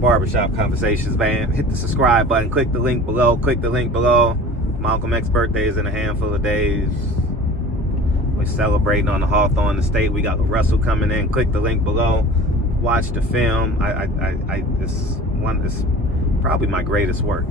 Barbershop Conversations, man. Hit the subscribe button. Click the link below. Malcolm X's birthday is in a handful of days. We're celebrating on the Hawthorne Estate. We got Russell coming in. Click the link below. Watch the film. It's probably my greatest work.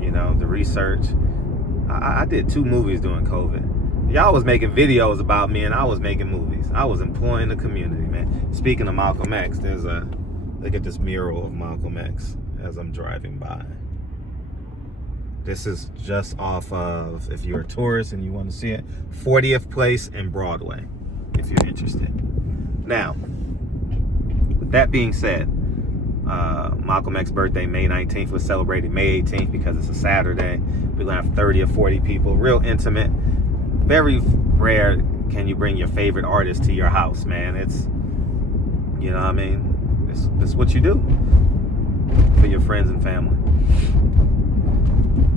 You know, the research. I did 2 movies during COVID. Y'all was making videos about me, and I was making movies. I was employing the community, man. Speaking of Malcolm X, look at this mural of Malcolm X as I'm driving by. This is just off of, if you're a tourist and you want to see it, 40th Place and Broadway, if you're interested. Now, with that being said, Malcolm X's birthday, May 19th, was celebrated May 18th because it's a Saturday. We're going to have 30 or 40 people, real intimate. Very rare can you bring your favorite artist to your house, man. It's, you know what I mean? This is what you do for your friends and family.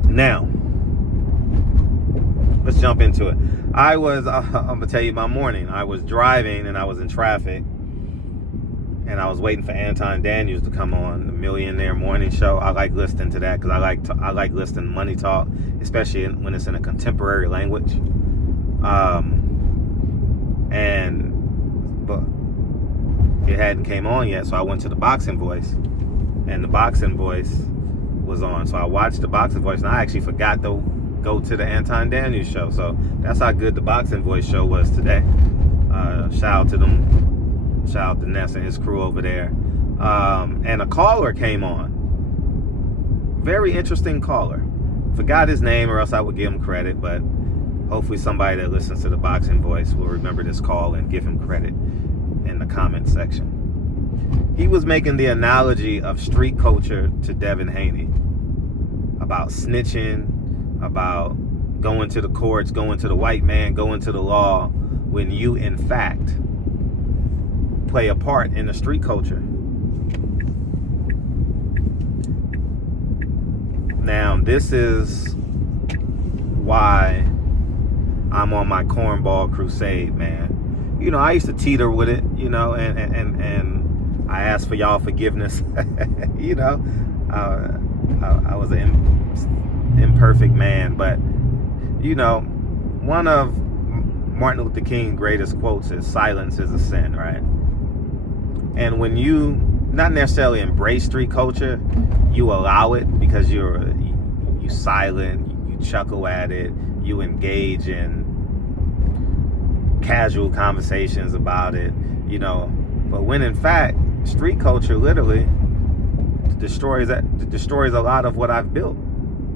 Now, let's jump into it. I'm going to tell you my morning. I was driving and I was in traffic. And I was waiting for Anton Daniels to come on the Millionaire Morning Show. I like listening to that because I like listening to money talk, especially when it's in a contemporary language. But it hadn't came on yet, so I went to the Boxing Voice, and the Boxing Voice was on. So I watched the Boxing Voice, and I actually forgot to go to the Anton Daniels show. So that's how good the Boxing Voice show was today. Shout out to them. Shout out to Ness and his crew over there. And a caller came on. Very interesting caller. Forgot his name, or else I would give him credit, but hopefully somebody that listens to the Boxing Voice will remember this call and give him credit in the comment section. He was making the analogy of street culture to Devin Haney. About snitching, about going to the courts, going to the white man, going to the law, when you, in fact, play a part in the street culture. Now, this is why I'm on my cornball crusade, man. You know, I used to teeter with it, you know, and I ask for y'all forgiveness. You know, I was an imperfect man, but, you know, one of Martin Luther King's greatest quotes is "Silence is a sin," right? And when you not necessarily embrace street culture, you allow it because you silent, you chuckle at it, you engage in casual conversations about it, you know. But when in fact, street culture literally destroys a lot of what I've built.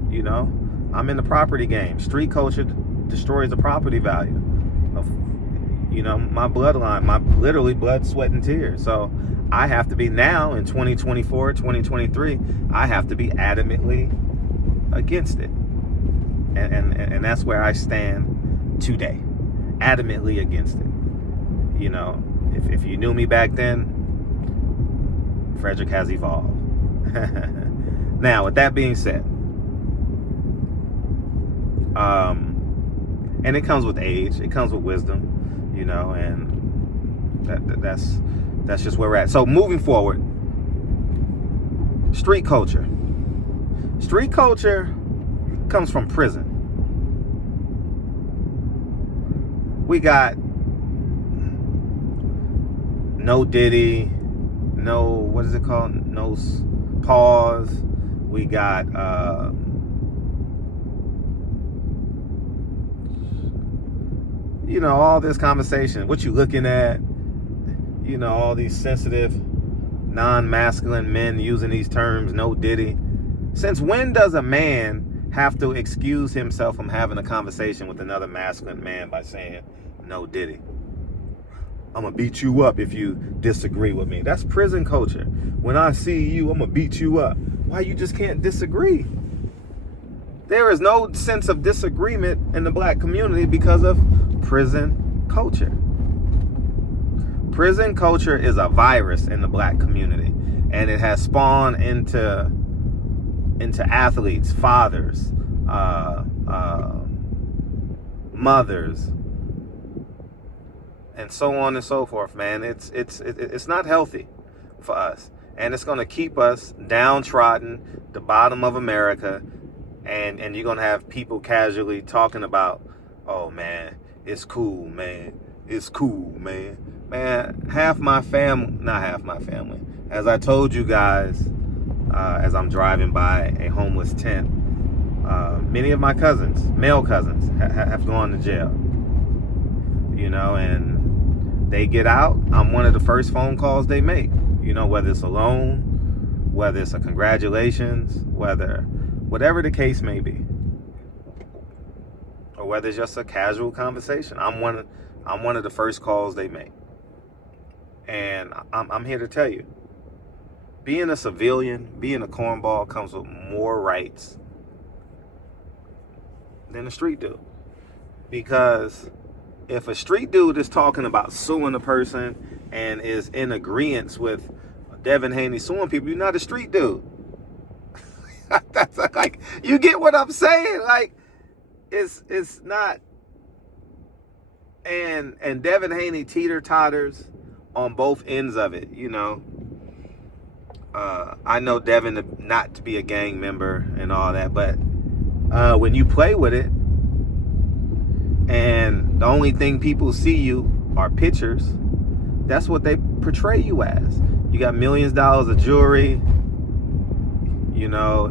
You know, I'm in the property game. Street culture destroys the property value of, you know, my bloodline, my literally blood, sweat, and tears. So I have to be now in 2024, 2023, I have to be adamantly against it. And that's where I stand today. Adamantly against it. You know, if you knew me back then, Frederick has evolved. Now, with that being said, and it comes with age, it comes with wisdom, you know, and that's just where we're at. So moving forward, street culture. Street culture comes from prison. We got no Diddy, no, what is it called? No Pause. We got you know, all this conversation. What you looking at? You know, all these sensitive, non-masculine men using these terms, no Diddy. Since when does a man have to excuse himself from having a conversation with another masculine man by saying, no Diddy? I'm going to beat you up if you disagree with me. That's prison culture. When I see you, I'm going to beat you up. Why you just can't disagree? There is no sense of disagreement in the black community because of prison culture. Prison culture is a virus in the black community, and it has spawned into athletes, fathers, mothers, and so on and so forth, man. It's not healthy for us. And it's going to keep us downtrodden, the bottom of America. And you're going to have people casually talking about, oh, man, it's cool, man. It's cool, man. Man, not half my family. As I told you guys, as I'm driving by a homeless tent, many of my cousins, male cousins, have gone to jail. You know, and they get out. I'm one of the first phone calls they make. You know, whether it's a loan, whether it's a congratulations, whatever the case may be, or whether it's just a casual conversation. I'm one of the first calls they make. And I'm here to tell you, being a civilian, being a cornball comes with more rights than a street dude. Because if a street dude is talking about suing a person and is in agreement with Devin Haney suing people, you're not a street dude. That's like, you get what I'm saying? Like, it's not. And Devin Haney teeter-totters on both ends of it, you know. I know Devin not to be a gang member and all that, but when you play with it, and the only thing people see you are pictures, that's what they portray you as. You got millions of dollars of jewelry, you know,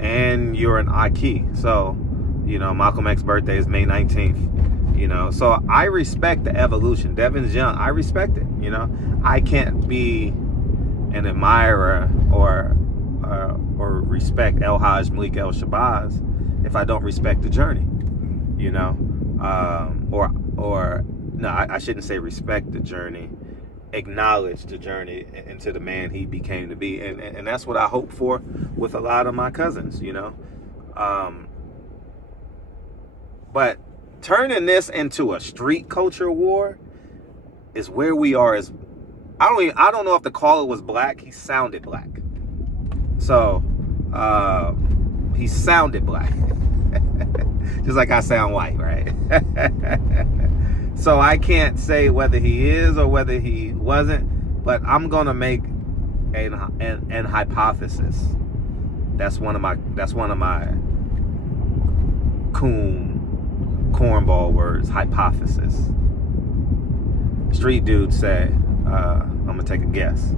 and you're an Aki. So, you know, Malcolm X's birthday is May 19th, you know. So I respect the evolution. Devin's young. I respect it, you know. I can't be an admirer or respect El Hajj Malik El Shabazz if I don't respect the journey, you know. No, I shouldn't say respect the journey, acknowledge the journey into the man he became to be. And that's what I hope for with a lot of my cousins, you know. But turning this into a street culture war is where we are. I don't know if the caller was black. He sounded black. So, he sounded black. Just like I sound white, right? So I can't say whether he is or whether he wasn't, but I'm gonna make an hypothesis. That's one of my cornball words, hypothesis. Street dude say, I'm gonna take a guess.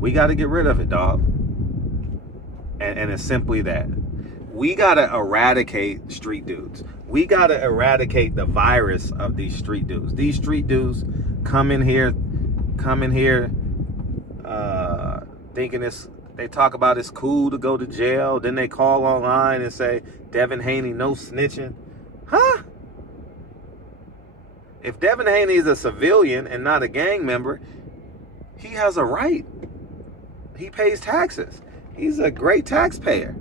We got to get rid of it, dog. And it's simply that. We got to eradicate street dudes. We got to eradicate the virus of these street dudes. These street dudes come in here thinking they talk about it's cool to go to jail. Then they call online and say, Devin Haney, no snitching. Huh? If Devin Haney is a civilian and not a gang member, he has a right. He pays taxes. He's a great taxpayer.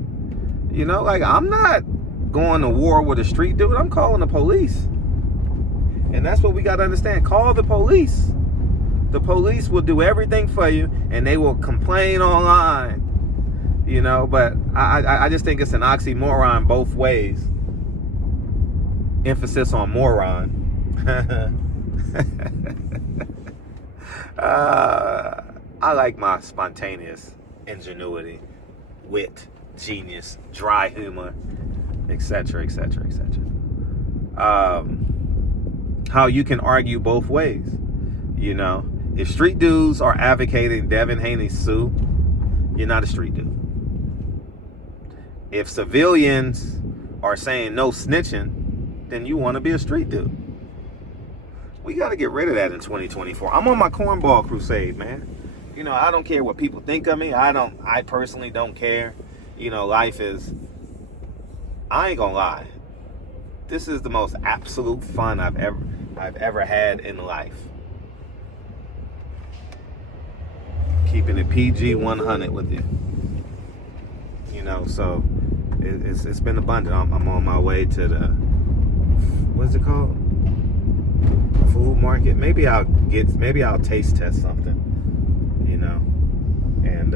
You know, like, I'm not going to war with a street dude. I'm calling the police. And that's what we got to understand. Call the police. The police will do everything for you, and they will complain online. You know, but I just think it's an oxymoron both ways. Emphasis on moron. I like my spontaneous ingenuity, wit, genius, dry humor, etc., etc., etc. How you can argue both ways, you know. If street dudes are advocating Devin Haney sue, you're not a street dude. If civilians are saying no snitching, then you want to be a street dude. We got to get rid of that in 2024. I'm on my cornball crusade, man. You know, I don't care what people think of me. I personally don't care. You know, life is, I ain't gonna lie, this is the most absolute fun I've ever had in life. Keeping it PG 100 with you. You know, so it's been abundant. I'm on my way to the, what's it called? Food market. Maybe I'll taste test something, you know, and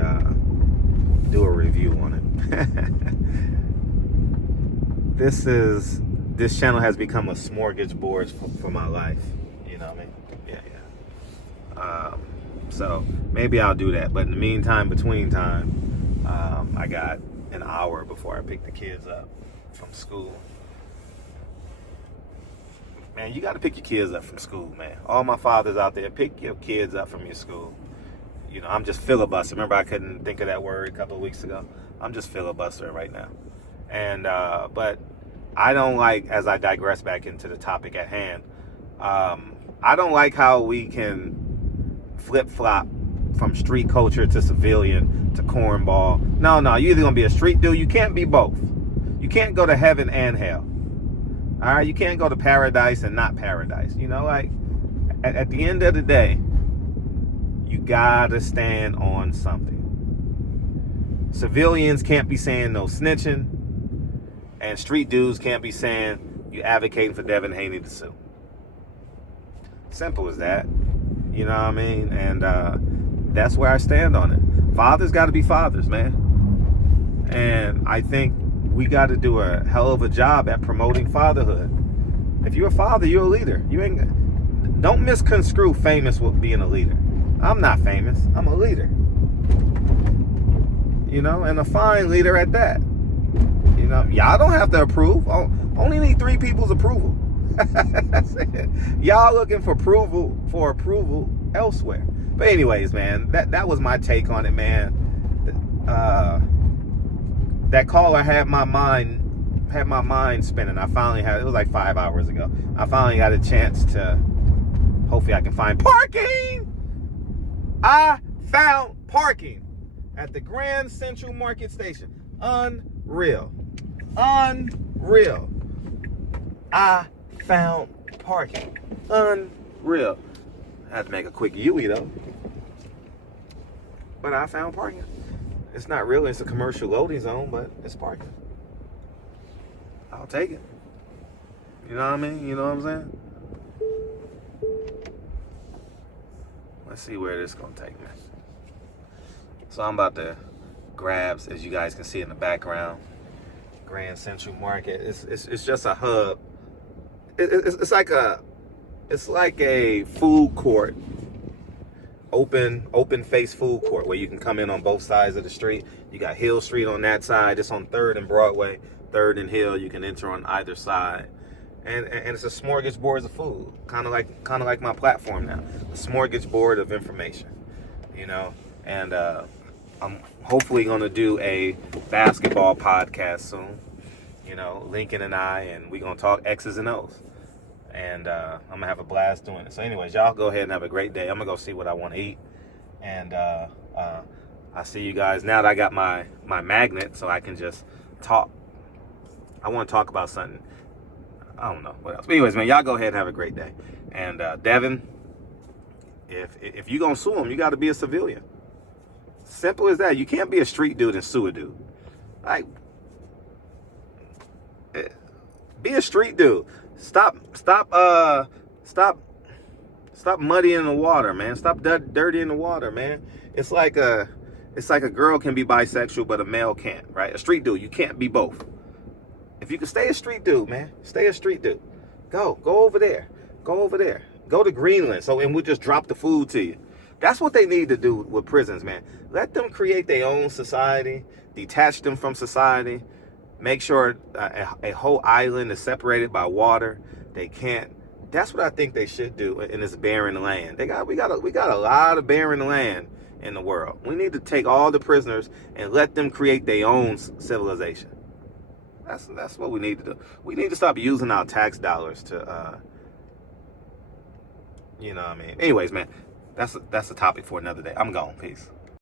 do a review on it. This is this channel has become a smorgasbord for my life. You know what I mean? Yeah. So maybe I'll do that. But in the meantime, between time, I got an hour before I pick the kids up from school. Man, you got to pick your kids up from school, man. All my fathers out there, pick your kids up from your school. You know, I'm just filibustering. Remember, I couldn't think of that word a couple of weeks ago. I'm just filibustering right now. And, but I don't like, as I digress back into the topic at hand, I don't like how we can flip-flop from street culture to civilian to cornball. No, you're either going to be a street dude. You can't be both. You can't go to heaven and hell. All right, you can't go to paradise and not paradise. You know, like at the end of the day, you gotta stand on something. Civilians can't be saying no snitching, and street dudes can't be saying you advocating for Devin Haney to sue. Simple as that. You know what I mean? And that's where I stand on it. Fathers got to be fathers, man. And I think we got to do a hell of a job at promoting fatherhood. If you're a father, you're a leader. Don't misconstrue famous with being a leader. I'm not famous. I'm a leader. You know, and a fine leader at that. You know, y'all don't have to approve. Only need 3 people's approval. That's it. Y'all looking for approval elsewhere. But anyways, man, that was my take on it, man. That caller had my mind spinning. It was like 5 hours ago. I finally got a chance to, hopefully I can find parking. I found parking at the Grand Central Market Station. Unreal. I found parking. Unreal. I had to make a quick Yui though. But I found parking. It's not really, it's a commercial loading zone, but it's parking. I'll take it. You know what I mean? You know what I'm saying? Let's see where this is going to take me. So I'm about to grab, as you guys can see in the background, Grand Central Market. It's just a hub. It's like a food court. Open face food court where you can come in on both sides of the street. You got Hill Street on that side. It's on 3rd and Broadway, 3rd and Hill. You can enter on either side, and it's a smorgasbord of food, kind of like my platform now, a smorgasbord of information, you know. And I'm hopefully gonna do a basketball podcast soon, you know, Lincoln and I, and we're gonna talk X's and O's. And I'm going to have a blast doing it. So anyways, y'all go ahead and have a great day. I'm going to go see what I want to eat. And I'll see you guys. Now that I got my magnet, so I can just talk. I want to talk about something. I don't know what else. But anyways, man, y'all go ahead and have a great day. And Devin, if you're going to sue him, you got to be a civilian. Simple as that. You can't be a street dude and sue a dude. Like, be a street dude. Stop muddying the water, man. Stop dirtying the water, man. It's like a girl can be bisexual, but a male can't, right? A street dude, you can't be both. If you can stay a street dude, man, stay a street dude. Go over there. Go to Greenland, and we'll just drop the food to you. That's what they need to do with prisons, man. Let them create their own society, detach them from society. Make sure a whole island is separated by water. They can't. That's what I think they should do in this barren land. We got a lot of barren land in the world. We need to take all the prisoners and let them create their own civilization. That's what we need to do. We need to stop using our tax dollars to, you know what I mean. Anyways, man, that's a topic for another day. I'm gone. Peace.